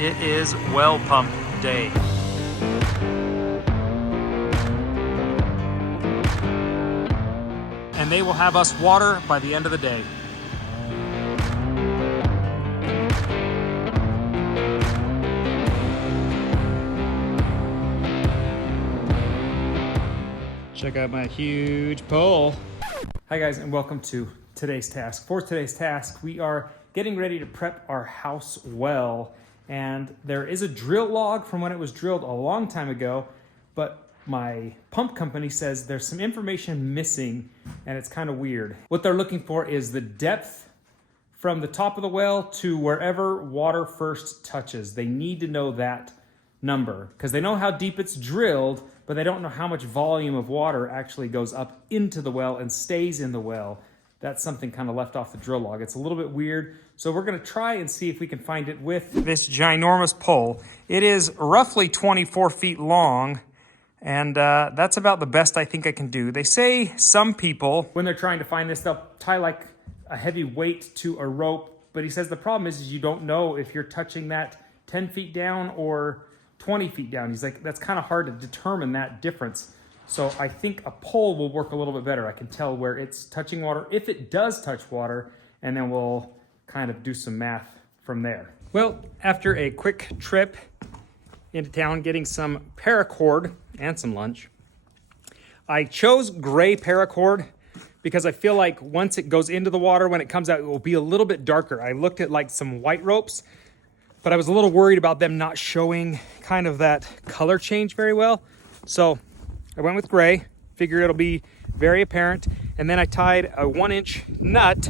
It is well pump day. And they will have us water by the end of the day. Check out my huge pole. Hi guys, and welcome to today's task. For today's task, we are getting ready to prep our house well. And there is a drill log from when it was drilled a long time ago, but my pump company says there's some information missing and it's kind of weird. What they're looking for is the depth from the top of the well to wherever water first touches. They need to know that number because they know how deep it's drilled, but they don't know how much volume of water actually goes up into the well and stays in the well. That's something kind of left off the drill log. It's a little bit weird. So we're gonna try and see if we can find it with this ginormous pole. It is roughly 24 feet long, and that's about the best I think I can do. They say some people, when they're trying to find this, they'll tie like a heavy weight to a rope, but he says the problem is you don't know if you're touching that 10 feet down or 20 feet down. He's like, that's kind of hard to determine that difference. So I think a pole will work a little bit better. I can tell where it's touching water, if it does touch water, and then we'll kind of do some math from there. Well, after a quick trip into town getting some paracord and some lunch, I chose gray paracord because I feel like once it goes into the water, when it comes out, it will be a little bit darker. I looked at like some white ropes, but I was a little worried about them not showing kind of that color change very well. So I went with gray, figure it'll be very apparent. And then I tied a 1-inch nut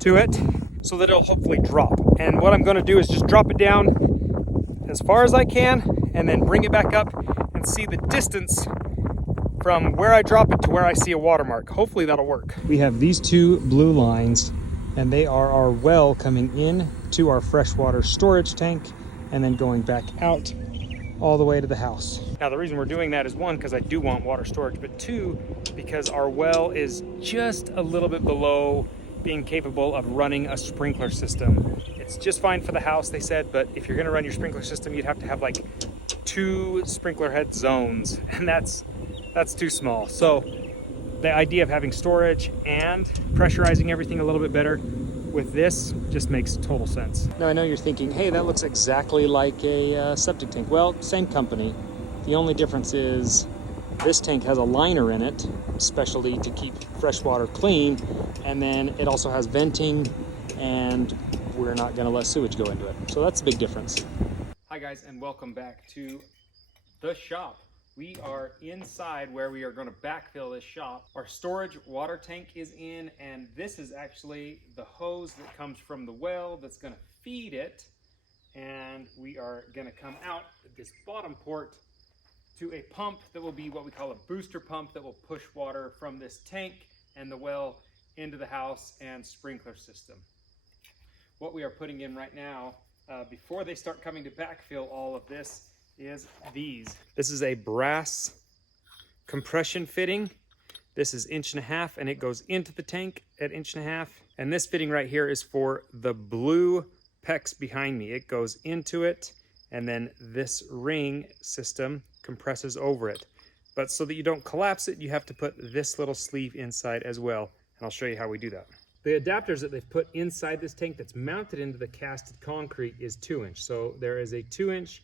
to it so that it'll hopefully drop. And what I'm gonna do is just drop it down as far as I can and then bring it back up and see the distance from where I drop it to where I see a watermark. Hopefully that'll work. We have these two blue lines and they are our well coming in to our freshwater storage tank and then going back out all the way to the house. Now the reason we're doing that is one, because I do want water storage, but two, because our well is just a little bit below being capable of running a sprinkler system. It's just fine for the house, they said, but if you're gonna run your sprinkler system, you'd have to have like 2 sprinkler head zones, and that's too small. So the idea of having storage and pressurizing everything a little bit better with this just makes total sense. Now I know you're thinking, hey, that looks exactly like a septic tank. Well, same company. The only difference is this tank has a liner in it, specially to keep fresh water clean, and then it also has venting, and we're not gonna let sewage go into it. So that's a big difference. Hi guys, and welcome back to the shop. We are inside where we are going to backfill this shop. Our storage water tank is in, and this is actually the hose that comes from the well that's going to feed it. And we are going to come out at this bottom port to a pump that will be what we call a booster pump that will push water from this tank and the well into the house and sprinkler system. What we are putting in right now, before they start coming to backfill all of this, is these. This is a brass compression fitting. This is 1.5 inches and it goes into the tank at 1.5 inches. And this fitting right here is for the blue PEX behind me. It goes into it and then this ring system compresses over it. But so that you don't collapse it, you have to put this little sleeve inside as well. And I'll show you how we do that. The adapters that they've put inside this tank that's mounted into the casted concrete is 2-inch. So there is a 2-inch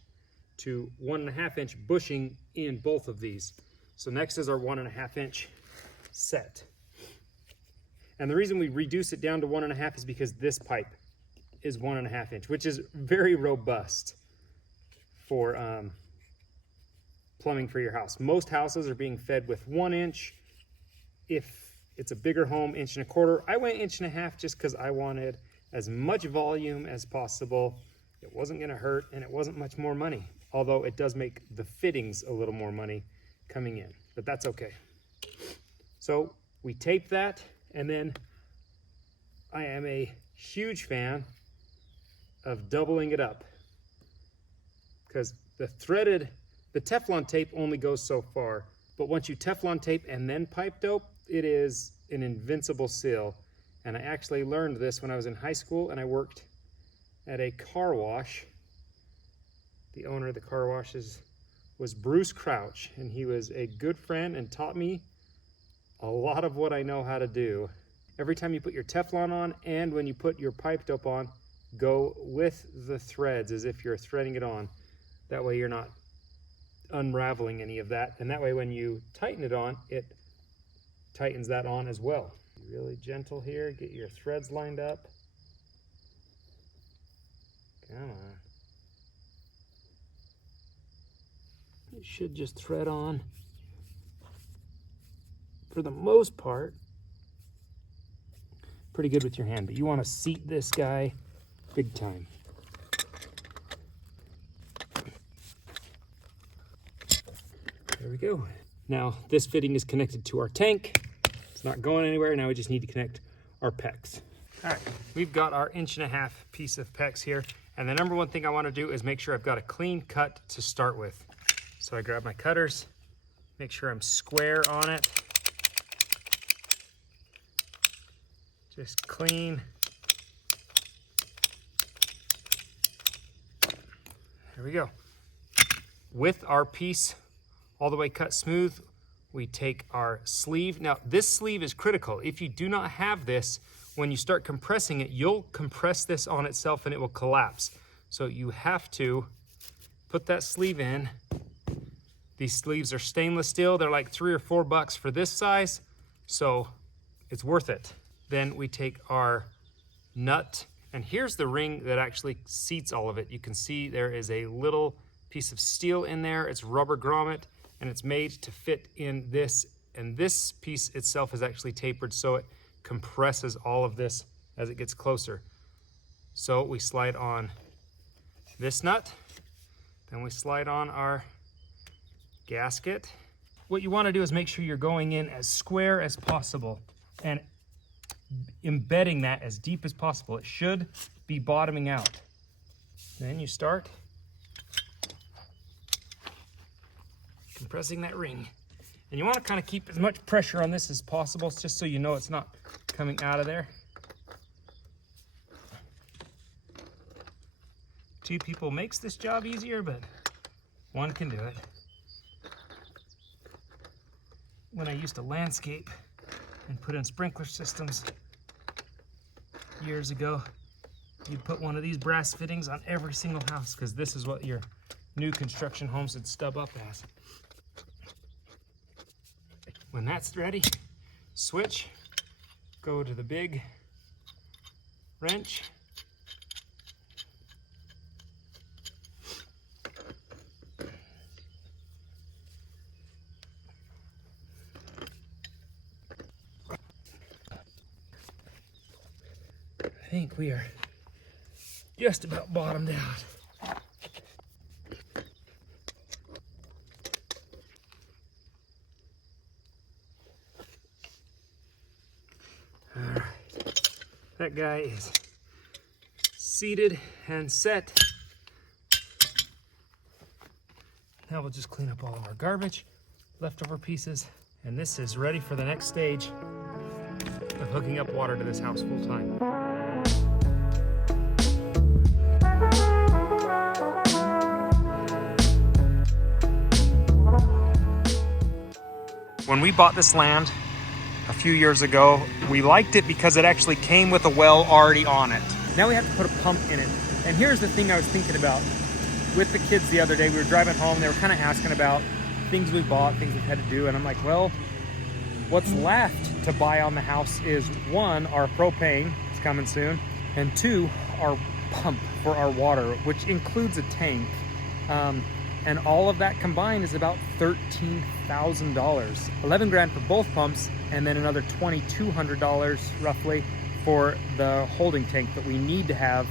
to 1.5-inch bushing in both of these. So next is our 1.5-inch set. And the reason we reduce it down to 1.5 is because this pipe is 1.5 inch, which is very robust for plumbing for your house. Most houses are being fed with 1 inch. If it's a bigger home, 1.25 inches. I went 1.5 inches just because I wanted as much volume as possible. It wasn't gonna hurt and it wasn't much more money. Although it does make the fittings a little more money coming in, but that's okay. So we tape that, and then I am a huge fan of doubling it up because the Teflon tape only goes so far, but once you Teflon tape and then pipe dope, it is an invincible seal. And I actually learned this when I was in high school and I worked at a car wash the owner of the car washes, was Bruce Crouch, and he was a good friend and taught me a lot of what I know how to do. Every time you put your Teflon on and when you put your pipe dope on, go with the threads as if you're threading it on. That way you're not unraveling any of that, and that way when you tighten it on, it tightens that on as well. Be really gentle here, get your threads lined up. Come on. It should just thread on for the most part. Pretty good with your hand, but you want to seat this guy big time. There we go. Now this fitting is connected to our tank. It's not going anywhere. Now we just need to connect our PEX. All right, we've got our 1.5 inch piece of PEX here. And the number one thing I want to do is make sure I've got a clean cut to start with. So I grab my cutters, make sure I'm square on it. Just clean. There we go. With our piece all the way cut smooth, we take our sleeve. Now this sleeve is critical. If you do not have this, when you start compressing it, you'll compress this on itself and it will collapse. So you have to put that sleeve in. These sleeves are stainless steel. They're like $3 or $4 for this size, so it's worth it. Then we take our nut, and here's the ring that actually seats all of it. You can see there is a little piece of steel in there. It's rubber grommet, and it's made to fit in this, and this piece itself is actually tapered so it compresses all of this as it gets closer. So we slide on this nut, then we slide on our gasket. What you want to do is make sure you're going in as square as possible and embedding that as deep as possible. It should be bottoming out. Then you start compressing that ring. And you want to kind of keep as much pressure on this as possible, just so you know it's not coming out of there. 2 people makes this job easier, but 1 can do it. When I used to landscape and put in sprinkler systems years ago, you'd put one of these brass fittings on every single house, because this is what your new construction homes would stub up as. When that's ready, switch, go to the big wrench, I think we are just about bottomed out. All right, that guy is seated and set. Now we'll just clean up all of our garbage, leftover pieces, and this is ready for the next stage of hooking up water to this house full time. When we bought this land a few years ago, we liked it because it actually came with a well already on it. Now we have to put a pump in it. And here's the thing I was thinking about with the kids the other day. We were driving home, they were kind of asking about things we bought, things we had to do, and I'm like, well, what's left to buy on the house is 1, our propane is coming soon, and 2, our pump for our water, which includes a tank. And all of that combined is about $13,000. 11 grand for both pumps, and then another $2,200 roughly for the holding tank that we need to have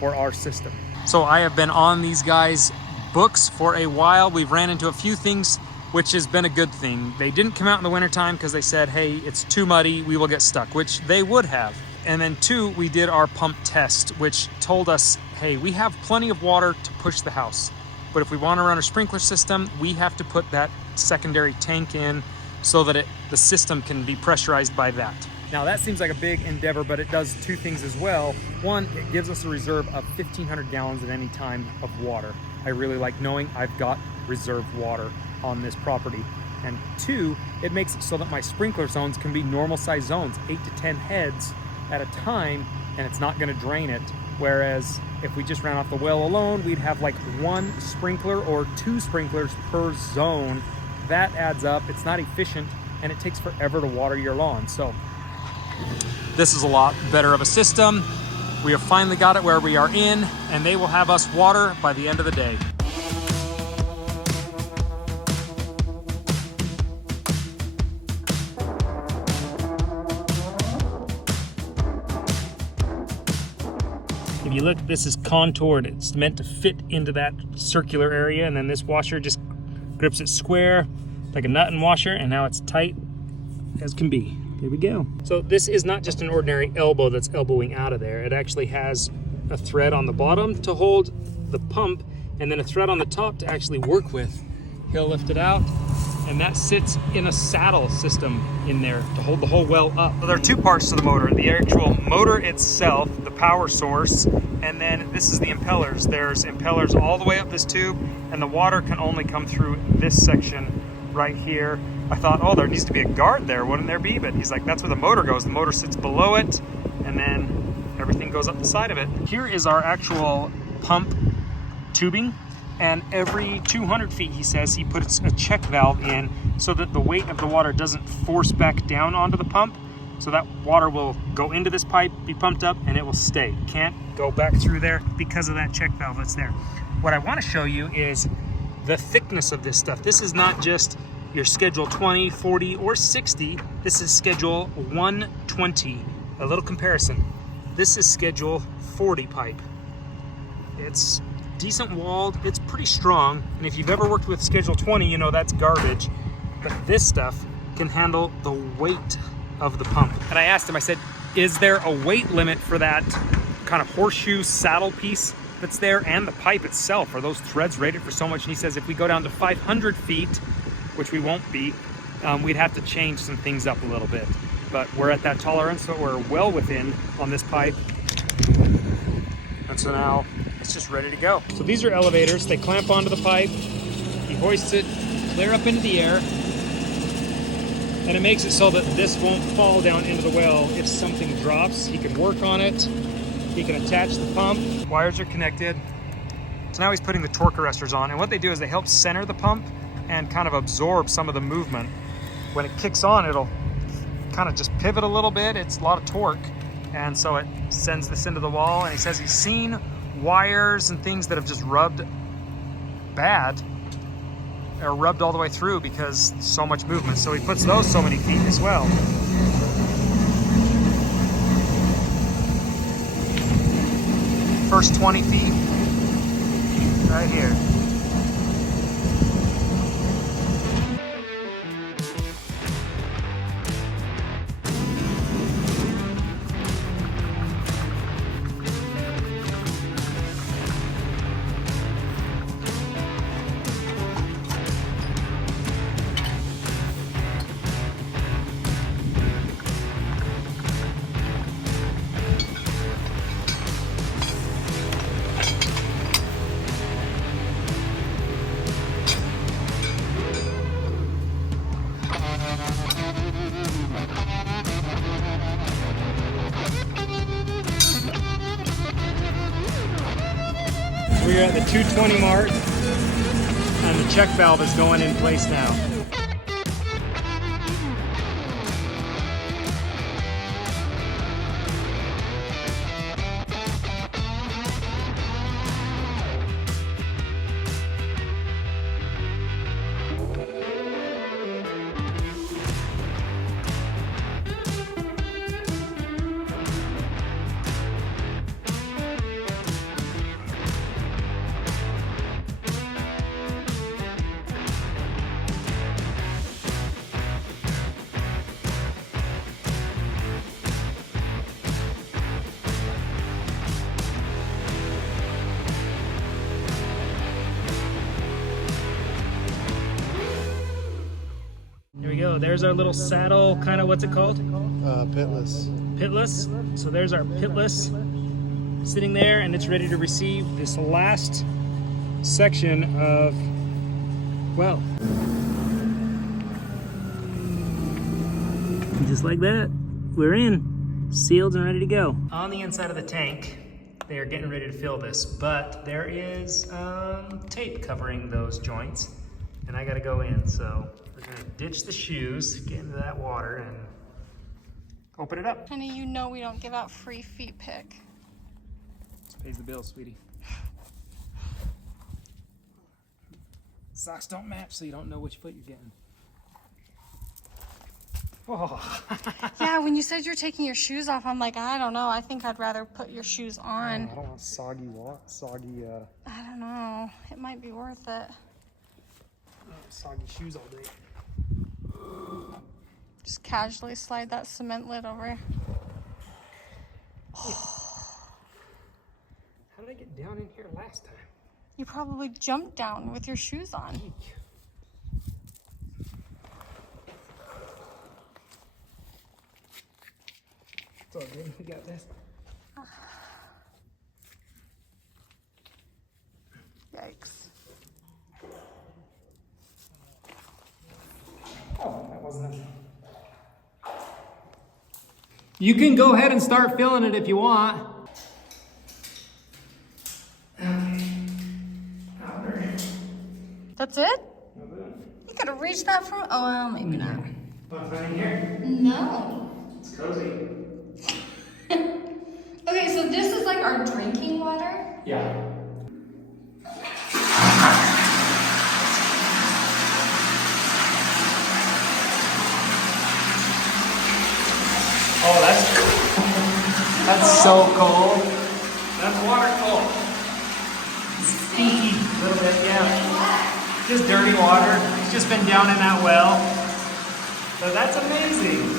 for our system. So I have been on these guys' books for a while. We've ran into a few things, which has been a good thing. They didn't come out in the wintertime because they said, hey, it's too muddy, we will get stuck, which they would have. And then 2, we did our pump test, which told us, hey, we have plenty of water to push the house. But if we want to run a sprinkler system, we have to put that secondary tank in so that the system can be pressurized by that. Now that seems like a big endeavor, but it does two things as well. One, it gives us a reserve of 1,500 gallons at any time of water. I really like knowing I've got reserve water on this property. And two, it makes it so that my sprinkler zones can be normal size zones, 8 to 10 heads at a time, and it's not gonna drain it. Whereas if we just ran off the well alone, we'd have like 1 sprinkler or 2 sprinklers per zone. That adds up, it's not efficient, and it takes forever to water your lawn. So this is a lot better of a system. We have finally got it where we are in, and they will have us water by the end of the day. If you look, this is contoured. It's meant to fit into that circular area, and then this washer just grips it square like a nut and washer, and now it's tight as can be. There we go. So this is not just an ordinary elbow that's elbowing out of there. It actually has a thread on the bottom to hold the pump, and then a thread on the top to actually work with. He'll lift it out, and that sits in a saddle system in there to hold the whole well up. So there are 2 parts to the motor: the actual motor itself, the power source, and then this is the impellers. There's impellers all the way up this tube, and the water can only come through this section right here. I thought, oh, there needs to be a guard there, wouldn't there be? But he's like, that's where the motor goes. The motor sits below it, and then everything goes up the side of it. Here is our actual pump tubing, and every 200 feet, he says, he puts a check valve in so that the weight of the water doesn't force back down onto the pump. So that water will go into this pipe, be pumped up, and it will stay. Can't go back through there because of that check valve that's there. What I want to show you is the thickness of this stuff. This is not just your schedule 20, 40, or 60. This is schedule 120. A little comparison. This is schedule 40 pipe. It's decent walled, it's pretty strong, and if you've ever worked with schedule 20, you know that's garbage. But this stuff can handle the weight of the pump. And I asked him, I said, is there a weight limit for that kind of horseshoe saddle piece that's there and the pipe itself? Are those threads rated for so much? And he says if we go down to 500 feet, which we won't be, we'd have to change some things up a little bit. But we're at that tolerance, so we're well within on this pipe. And so now it's just ready to go. So these are elevators. They clamp onto the pipe. He hoists it clear up into the air. And it makes it so that this won't fall down into the well if something drops. He can work on it. He can attach the pump. Wires are connected. So now he's putting the torque arresters on. And what they do is they help center the pump and kind of absorb some of the movement. When it kicks on, it'll kind of just pivot a little bit. It's a lot of torque. And so it sends this into the wall. And he says he's seen wires and things that have just rubbed bad, or rubbed all the way through because so much movement. So he puts those so many feet as well. First 20 feet, right here. We're at the 220 mark, and the check valve is going in place now. So there's our little saddle, kind of, what's it called? Pitless. Pitless. So there's our pitless sitting there, and it's ready to receive this last section of well. Just like that, we're in, sealed and ready to go. On the inside of the tank, they are getting ready to fill this, but there is tape covering those joints, and I gotta go in. So we're gonna ditch the shoes, get into that water, and open it up. Honey, you know we don't give out free feet pick. This pays the bill, sweetie. Socks don't match, so you don't know which foot you're getting. Oh. Yeah, when you said you're taking your shoes off, I'm like, I don't know. I think I'd rather put your shoes on. I don't want soggy. I don't know. It might be worth it. Soggy shoes all day. Just casually slide that cement lid over. How did I get down in here last time? You probably jumped down with your shoes on. It's all good. We got this. Yikes. Oh, that wasn't it. You can go ahead and start filling it if you want. That's it? You could have reached that from. Oh, well, maybe not. Want to find in here? No. It's cozy. Okay, so this is like our drinking water. Yeah. Oh, that's cool. That's so cool. That's water cool. Stinky a little bit, yeah. Just dirty water. It's just been down in that well. So that's amazing.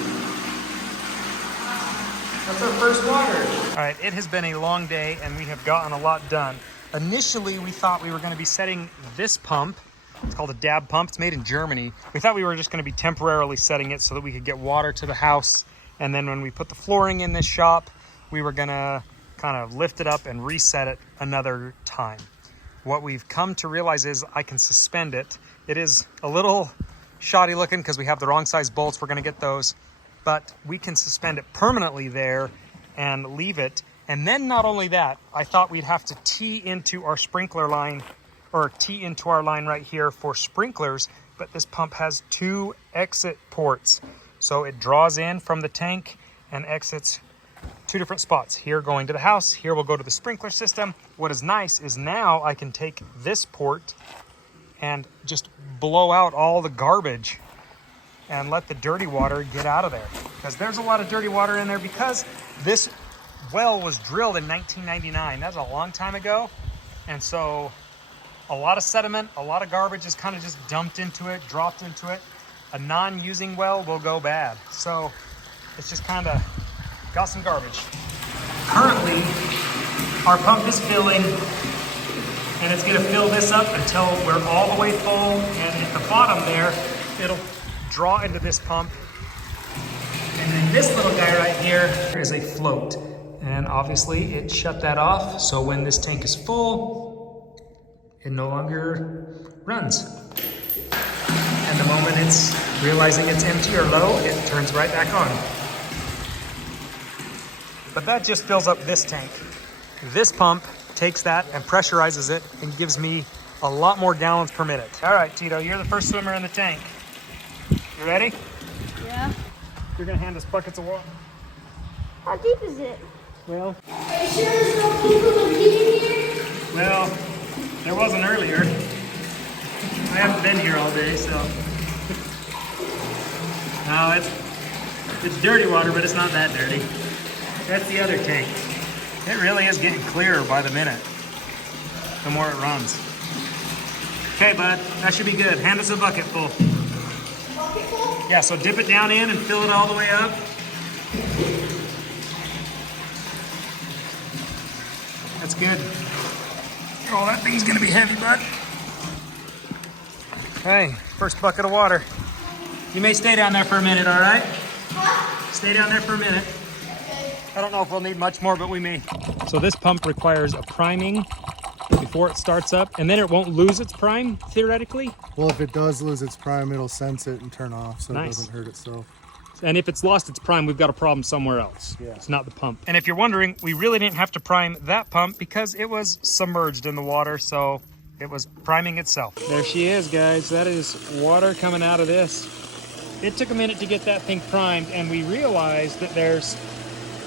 That's our first water. All right, it has been a long day and we have gotten a lot done. Initially, we thought we were going to be setting this pump. It's called a DAB pump. It's made in Germany. We thought we were just going to be temporarily setting it so that we could get water to the house. And then when we put the flooring in this shop, we were going to kind of lift it up and reset it another time. What we've come to realize is I can suspend it. It is a little shoddy looking because we have the wrong size bolts. We're going to get those. But we can suspend it permanently there and leave it. And then not only that, I thought we'd have to tee into our sprinkler line, or tee into our line right here for sprinklers, but this pump has 2 exit ports. So it draws in from the tank and exits 2 different spots. Here going to the house, here we'll go to the sprinkler system. What is nice is now I can take this port and just blow out all the garbage and let the dirty water get out of there. Because there's a lot of dirty water in there because this well was drilled in 1999. That's a long time ago. And so a lot of sediment, a lot of garbage is kind of just dumped into it, dropped into it. A non-using well will go bad. So it's just kind of got some garbage. Currently, our pump is filling and it's gonna fill this up until we're all the way full. And at the bottom there, it'll draw into this pump. And then this little guy right here is a float. And obviously it shut that off. So when this tank is full, it no longer runs. And the moment it's realizing it's empty or low, it turns right back on. But that just fills up this tank. This pump takes that and pressurizes it and gives me a lot more gallons per minute. All right, Tito, you're the first swimmer in the tank. You ready? Yeah. You're gonna hand us buckets of water. How deep is it? Well, Are you sure there's no people living here? well, there wasn't earlier. I haven't been here all day, so. No, it's dirty water, but it's not that dirty. That's the other tank. It really is getting clearer by the minute, the more it runs. Okay, bud, that should be good. Hand us a bucket full. Bucket full? Yeah, so dip it down in and fill it all the way up. That's good. Oh, that thing's gonna be heavy, bud. Okay, first bucket of water. You may stay down there for a minute, all right? Stay down there for a minute. I don't know if we'll need much more, but we may. So this pump requires a priming before it starts up, and then it won't lose its prime, theoretically. Well, if it does lose its prime, it'll sense it and turn off so Nice. it doesn't hurt itself. And if it's lost its prime, we've got a problem somewhere else. Yeah. It's not the pump. And if you're wondering, we really didn't have to prime that pump because it was submerged in the water, so it was priming itself. There she is, guys. That is water coming out of this. It took a minute to get that thing primed, and we realized that there's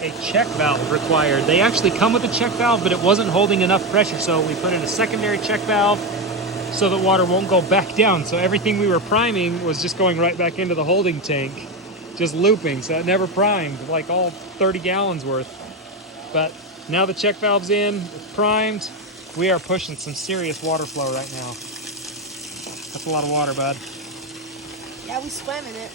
a check valve required. They actually come with a check valve, but it wasn't holding enough pressure, so we put in a secondary check valve so that water won't go back down. So everything we were priming was just going right back into the holding tank, just looping, so it never primed, like all 30 gallons worth. But now the check valve's in, it's primed. We are pushing some serious water flow right now. That's a lot of water, bud. Yeah, we swam in it.